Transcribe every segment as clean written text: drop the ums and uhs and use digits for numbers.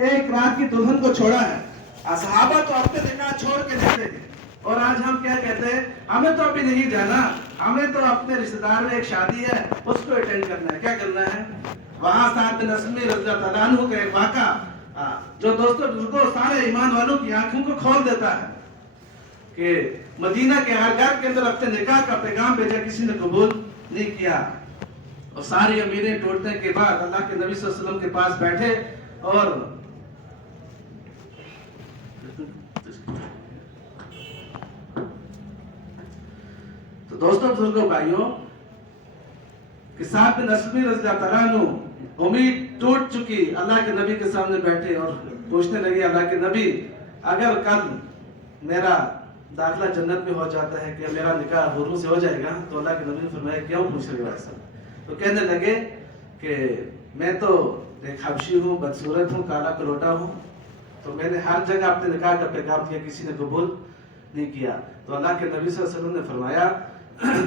एक रात की दुल्हन को छोड़ा है। सहाबा तो अपने निकाह छोड़ के देते हैं, और आज हम क्या कहते हैं, हमें तो अभी नहीं जाना, हमें तो अपने रिश्तेदार में एक शादी है उसको अटेंड करना है। क्या करना है? वहां साथ बिन असमी रज़ी अल्लाह अन्हु का एक वाक़ा जो दोस्तों को सारे ईमान वालों की आंखों को खोल देता है कि मदीना के हर घर के अंदर अपने निकाह का पैगाम भेजा, किसी ने कबूल नहीं किया। और सारी अमीरें टूटने के बाद अल्लाह के नबी सल्लल्लाहु अलैहि वसल्लम के पास बैठे और तो दोस्तों बुजुर्गों भाइयों कि साथ बिन असमी रज़ी अल्लाह अन्हु उम्मीद टूट चुकी, अल्लाह के नबी के सामने बैठे और पूछने लगे, अल्लाह के नबी अगर कल मेरा दाखिला जन्नत में हो जाता है, कि मेरा निकाह हुर्र से हो जाएगा? तो अल्लाह के नबी ने फरमाया, क्यों पूछ रहे हो ऐसा? तो कहने लगे कि मैं तो एक हबशी हूँ, बदसूरत हूँ, काला कलोटा हूँ, तो मैंने हर जगह अपने निकाह का पैगाम दिया, किसी ने कबूल नहीं किया। तो अल्लाह के नबी सल्लल्लाहु अलैहि वसल्लम ने फरमाया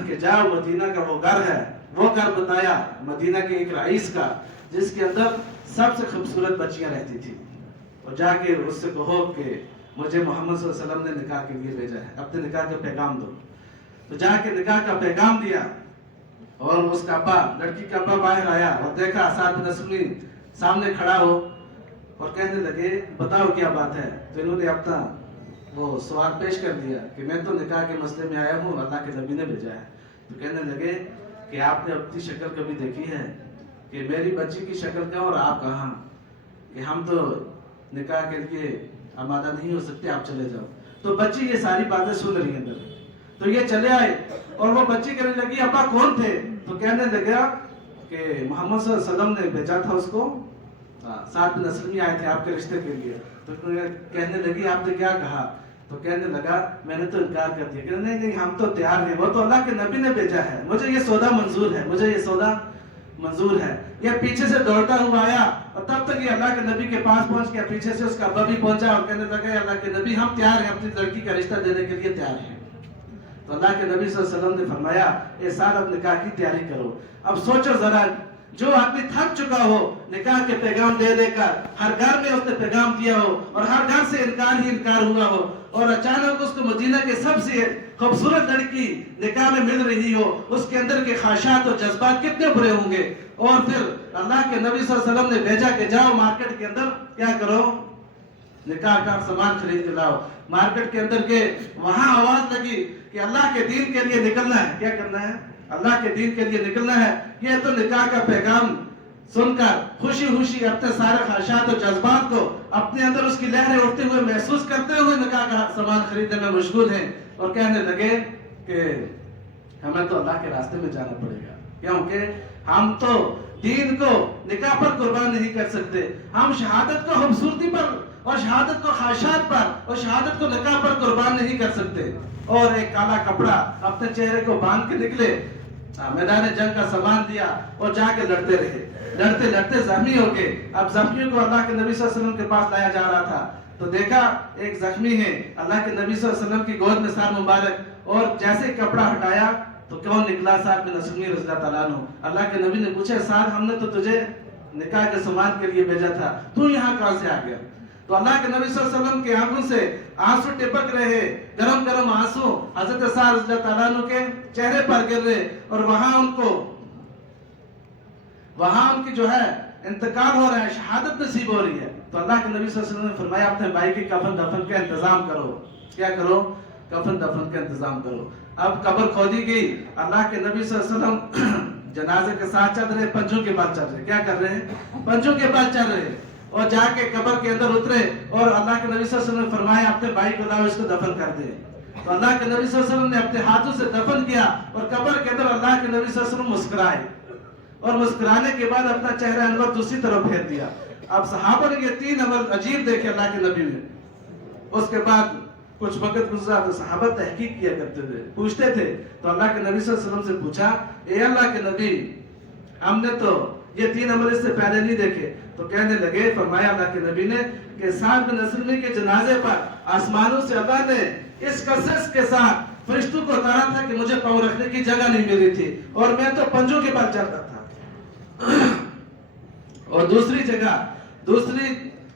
कि जाओ मदीना का वो घर है, वो घर बताया मदीना के एक रईस का, जिसके अंदर सबसे खूबसूरत बच्चियां रहती थी, और जाके उससे कहो कि मुझे मोहम्मद सल्लल्लाहु अलैहि वसल्लम ने निकाह के लिए भेजा है, अपने निकाह का पैगाम दो। तो जाके निकाह का पैगाम दिया, और उसका अब्बा, लड़की का अब्बा बाहर आया और देखा साथ बिन असमी सामने खड़ा हो, और कहने लगे, बताओ क्या बात है? तो इन्होंने अपना वो सवाल पेश कर दिया कि मैं तो निकाह के मसले में आया हूँ, अल्लाह के नबी ने भेजा है। तो कहने लगे कि आपने अपनी शक्ल कभी देखी है, कि मेरी बच्ची की शक्ल क्या और आप कहाँ, कि हम तो निकाह के लिए आमादा नहीं हो सकते, आप चले जाओ। तो बच्ची ये सारी बातें सुन रही है अंदर, तो ये चले आए, और वो बच्ची कहने लगी, अब्बा कौन थे? तो कहने लगा कि मोहम्मद सल्लल्लाहु अलैहि वसल्लम ने भेजा था उसको, साथ बिन असलमी आए थे आपके रिश्ते के लिए। तो कहने लगी, आपने क्या कहा? तो कहने लगा, मैंने तो इनकार कर दिया। कहने नहीं नहीं, हम तो तैयार हैं, वो तो अल्लाह के नबी ने भेजा है, मुझे ये सौदा मंजूर है, मुझे ये सौदा मंजूर है। ये पीछे से दौड़ता हुआ आया, और तब तक ये अल्लाह के नबी के पास पहुंच गया, पीछे से उसका अब्बा भी पहुंचा और कहने लगा, अल्लाह के नबी हम तैयार हैं, अपनी लड़की का रिश्ता देने के लिए तैयार हैं। तो अल्लाह के नबी सल्लल्लाहु अलैहि वसल्लम ने फरमाया, ए साल अब निकाह की तैयारी करो। अब सोचो जरा, जो आदमी थक चुका हो निकाह के पैगाम दे देकर, हर घर में उसने पैगाम दिया हो और हर घर से इनकार ही इनकार हुआ हो, और अचानक उसको मदीना के सबसे खूबसूरत लड़की निकाह में मिल रही हो, उसके अंदर के ख्वाहिशात और जज्बात कितने बुरे होंगे। और फिर अल्लाह के नबी सल्लल्लाहु अलैहि वसल्लम ने भेजा कि जाओ मार्केट के अंदर क्या करो, निकाह का सामान खरीद के लाओ। मार्केट के अंदर के वहां आवाज लगी कि अल्लाह के दीन के लिए निकलना है। क्या करना है? अल्लाह के दीन के लिए निकलना है। ये तो निकाह का पैगाम सुनकर खुशी खुशी अपने सारे ख्वाहिशात और जज्बात को अपने अंदर उसकी लहरें उठते हुए महसूस करते हुए निकाह का सामान खरीदने में मशगूल हैं, और कहने लगे कि हमें तो अल्लाह के रास्ते में जाना पड़ेगा, क्योंकि हम तो दीन को निकाह पर कुर्बान नहीं कर सकते, हम शहादत को खूबसूरती पर और शहादत को ख्वाहिशात पर और शहादत को निकाह पर कुर्बान नहीं कर सकते। और एक काला कपड़ा अपने चेहरे को बांध के निकले, मैदान जंग का सामान दिया और जाके लड़ते रहे, लड़ते लड़ते जख्मी हो गए। अब जख्मियों को अल्लाह के नबी सल्लल्लाहु अलैहि वसल्लम के पास लाया जा रहा था, तो देखा एक जख्मी है, अल्लाह के नबी सल्लल्लाहु अलैहि वसल्लम की गोद में सर मुबारक, और जैसे कपड़ा हटाया तो कौन निकला? साथ में असमी रज़ियल्लाहु अन्हु। अल्लाह के नबी ने पूछा, साथ हमने तो तुझे निकाह के सामान के लिए भेजा था, तू यहाँ कहां से आ गया? तो अल्लाह के नबी सल्लल्लाहु अलैहि वसल्लम के आंखों से आंसू टिपक रहे, गरम गरम आंसू हजरत साद रज़ियल्लाहु अन्हु के चेहरे पर गिर रहे, और वहां उनकी जो है इंतकाल हो रहा है, शहादत नसीब हो रही है। तो अल्लाह के नबी सल्लल्लाहु अलैहि वसल्लम ने फरमाया, अपने भाई के कफन दफन का इंतजाम करो। क्या करो? कफन दफन का इंतजाम करो। अब कब्र खोदी गई, अल्लाह के नबी सल्लल्लाहु अलैहि वसल्लम जनाजे के साथ चल रहे, पंजों के बाद चल रहे। क्या कर रहे हैं? पंजों के बाद चल रहे, और जाके कब्र के अंदर उतरे, और अल्लाह के नबी सल्लल्लाहु अलैहि वसल्लम ने फरमाया, अपने भाई को लाओ, इसको दफन कर दे। तो अल्लाह के नबी सल्लल्लाहु अलैहि वसल्लम ने अपने हाथों से दफन किया, और कब्र के अंदर अल्लाह के नबी सल्लल्लाहु अलैहि वसल्लम मुस्कुराए, और मुस्कुराने के बाद अपना चेहरा अनवर दूसरी तरफ फेर दिया। अब सहाबा ने ये तीन अमल अजीब देखे अल्लाह के नबी ने। उसके बाद कुछ वक्त गुजरा तो सहाबा तहकीक किया करते थे, पूछते थे, तो अल्लाह के नबी सल्लल्लाहु अलैहि वसल्लम से पूछा, ए अल्लाह के नबी, हमने तो ये तीन अमल इससे पहले नहीं देखे। तो कहने लगे, फरमाया अल्लाह के नबी ने कि साद बिन असलमी के जनाजे पर आसमानों से अल्लाह ने इस कसरत के साथ फरिश्तों को उतारा था कि मुझे पाँव रखने की जगह नहीं मिली थी, और मैं तो पंजों के पास चलता था। और दूसरी जगह, दूसरी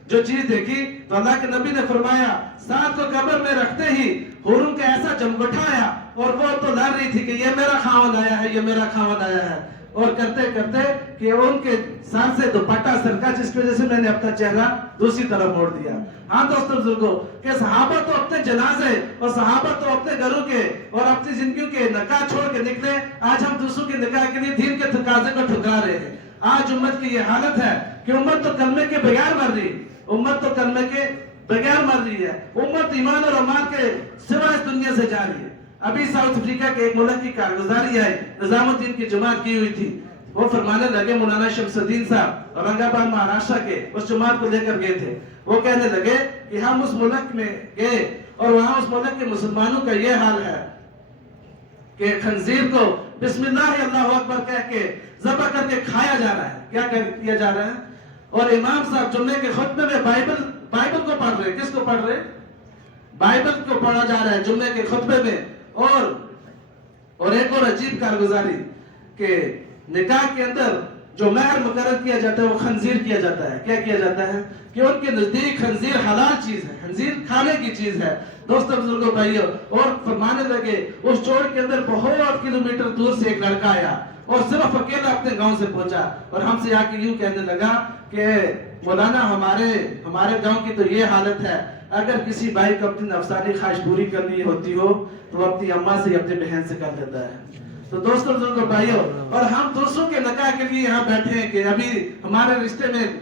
जो चीज देखी तो अल्लाह के नबी ने फरमाया साद को कब्र में रखते ही हुरूम का ऐसा जमघटा आया और वो तो लड़ रही थी कि ये मेरा खावंद आया है, ये मेरा खावंद आया है, और करते करते कि उनके सर से दुपट्टा सरका, जिसकी वजह से मैंने अपना चेहरा दूसरी तरफ मोड़ दिया। हाँ दोस्तों बुजुर्गों, कि सहाबा तो अपने जनाजे और सहाबा तो अपने घरों के और अपनी जिंदगी के निकाह छोड़ के निकले। आज हम दूसरों के निकाह के लिए दीन के तकाजे को ठुकरा रहे हैं। आज उम्मत की ये हालत है कि उम्मत तो कलमे के बगैर मर रही, उम्मत तो कलमे के बगैर मर रही है, उम्मत ईमान और अमाल के सिवा इस दुनिया से जा रही है। अभी साउथ अफ्रीका के एक मुल्क की कारगुजारी आई, निजामुद्दीन की जमात की हुई थी। वो फरमाने लगे, मौलाना शमसुद्दीन साहब औरंगाबाद महाराष्ट्र के उस जमात को लेकर गए थे। वो कहने लगे कि हम उस मुल्क में गए और वहां उस मुल्क के मुसलमानों का ये हाल है कि खंजीर को बिस्मिल्लाह अल्लाहु अकबर कह के ज़बह करके खाया जा रहा है। क्या किया जा रहा है? और इमाम साहब जुम्मे के खुतबे में बाइबल को पढ़ रहे। किसको पढ़ रहे? बाइबल को पढ़ा जा रहा है जुम्मे के खुतबे में। और एक और अजीब कारगुजारी के निकाह के अंदर जो महर मुकर्रर किया जाता है वो खंजीर किया जाता है। क्या किया जाता है? कि उनके नजदीक खंजीर हलाल चीज है, खंजीर खाने की चीज है। दोस्तों बुजुर्गों भाइयों, और फरमाने लगे उस चौड़ के अंदर बहुत किलोमीटर दूर से एक लड़का आया और सिर्फ अकेला अपने गांव से पहुंचा और हमसे आके यूं कहने लगा कि मौलाना हमारे गांव की तो ये हालत है, अगर किसी भाई को अपनी नफसानी ख्वाहिश पूरी करनी होती हो तो वो अपनी अम्मा से अपनी बहन से कर देता है। तो दोस्तों बुजुर्गों भाइयों, और हम दूसरों के निकाह के लिए यहाँ बैठे हैं कि अभी हमारे रिश्ते में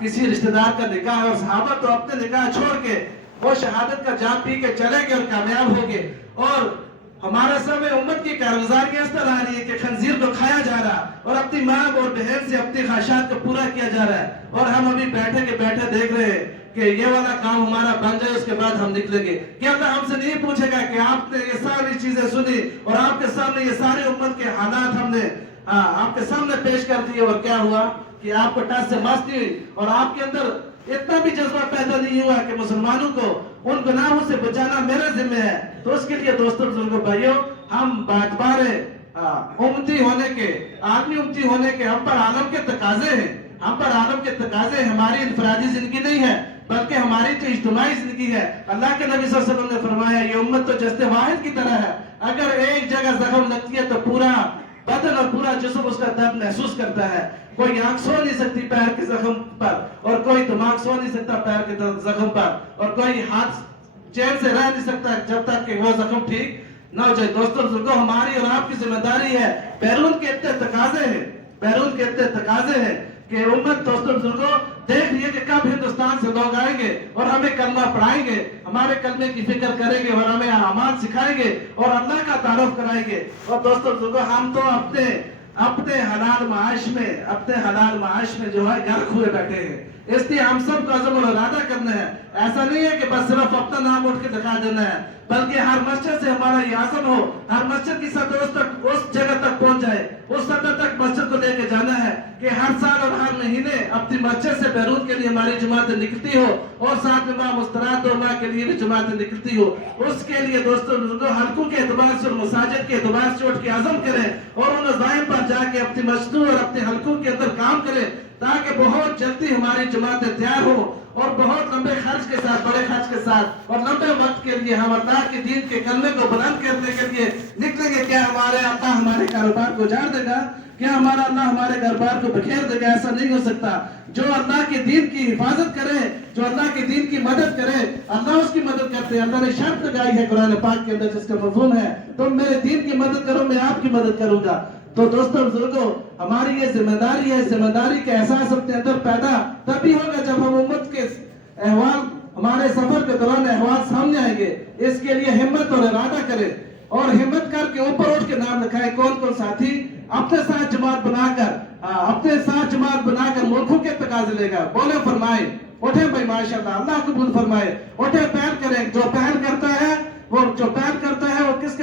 किसी रिश्तेदार का निकाह है और सहाबा तो अपने निकाह छोड़ के वो शहादत का जाम पी के चले गए और कामयाब हो गए। और हमारे समय उम्मत की कारगुजारी इस तरह आ रही है कि खंजीर को खाया जा रहा और अपनी माँ और बहन से अपनी ख्वाहिशात को पूरा किया जा रहा है। और हम अभी बैठे के बैठे देख रहे हैं कि ये वाला काम हमारा बन जाए, उसके बाद हम निकलेंगे। क्या अल्लाह हमसे नहीं पूछेगा कि आपने ये सारी चीजें सुनी और आपके सामने ये सारे उम्मत के हालात हमने आपके सामने पेश कर दिए और क्या हुआ कि आपको टस से मस्ती हुई और आपके अंदर इतना भी जज्बा पैदा नहीं हुआ कि मुसलमानों को उन गुनाहों से बचाना मेरे जिम्मे है। तो उसके लिए दोस्तों बुजुर्गों भाइयों, हम बातबारे उम्मती होने के, आदमी उम्मती होने के हम पर आलम के तकाजे हैं, हम पर आलम के तकाजे। हमारी इनफरादी जिंदगी नहीं है बल्कि हमारी जो इज्तिमाई जिंदगी है। अल्लाह के नबी सल्लल्लाहु अलैहि वसल्लम ने फरमाया ये उम्मत तो जस्ते वाहिद की तरह है, अगर एक जगह जख्म लगती है तो पूरा बदन और पूरा जिस्म उसका दर्द महसूस करता है। कोई आंख सो नहीं सकती पैर के जख्म पर और कोई दिमाग सो नहीं सकता पैर के जख्म पर और कोई हाथ चैन से रह नहीं सकता जब तक कि वो जख्म ठीक ना हो जाए। दोस्तों बुजुर्गों, हमारी और आपकी जिम्मेदारी है, बैरून के इतने तकाजे हैं, बैरून के इतने तकाजे हैं कि उम्मत दोस्तों बुजुर्गों देख लिए कि कब हिंदुस्तान से लोग आएंगे और हमें कलमा पढ़ाएंगे, हमारे कलमे की फिक्र करेंगे और हमें अमाल सिखाएंगे और अल्लाह का तारुफ कराएंगे। और दोस्तों बुजुर्गों, हम तो अपने हलाल माश में जो है गर्क हुए बैठे हैं। इसलिए हम सबको अज़म और इरादा करना है। ऐसा नहीं है कि बस सिर्फ अपना नाम उठ के दिखा देना है, बल्कि हर मस्जिद से हमारा ये आज़म हो, हर मस्जिद की सतह तक उस जगह तक पहुंच जाए, उस सतह तक मस्जिद को लेके जाना है कि हर साल और हर महीने अपनी मस्जिद से बैरून के लिए हमारी जमातें निकलती हो और साथ में माँ मुस्तरात और माँ के लिए भी जमातें निकलती हो। उसके लिए दोस्तों हल्कों के एतबार से और मसाजिद के एतबार से उठ के आज़म करें और उन ज़ाइम पर जाके अपनी मस्जिदों और अपने हल्कों के अंदर काम करें ताकि बहुत जल्दी हमारी जमातें तैयार हो और बहुत लंबे खर्च के साथ, बड़े खर्च के साथ और लंबे वक्त के लिए हम अल्लाह के दीन के कलमे को बुलंद करने के लिए निकलेंगे। क्या हमारे अल्लाह हमारे कारोबार को उजाड़ देगा? क्या हमारा अल्लाह हमारे कारोबार को बखेर देगा? ऐसा नहीं हो सकता। जो अल्लाह के दीन की हिफाजत करे, जो अल्लाह के दीन की मदद करे, अल्लाह उसकी मदद करते हैं। अल्लाह ने शर्त लगाई है कुरान पाक के अंदर जिसका मफ़हूम है तुम मेरे दीन की मदद करो, मैं आपकी मदद करूंगा। तो दोस्तों बुजुर्गों, हमारी ये जिम्मेदारी है, जिम्मेदारी का एहसास अपने अंदर पैदा तभी होगा जब हम उम्मत के अहवाल, हमारे सफर के दौरान अहवाल सामने आएंगे। इसके लिए हिम्मत और इरादा करें और हिम्मत करके ऊपर उठ के नाम लिखाए। कौन कौन साथी अपने साथ जमात बनाकर मुल्कों के तकाजे लेगा? बोले फरमाए, उठे भाई माशाल्लाह, अल्लाह कबूल फरमाए, उठे पहल करें। जो पहल करता है वो किसके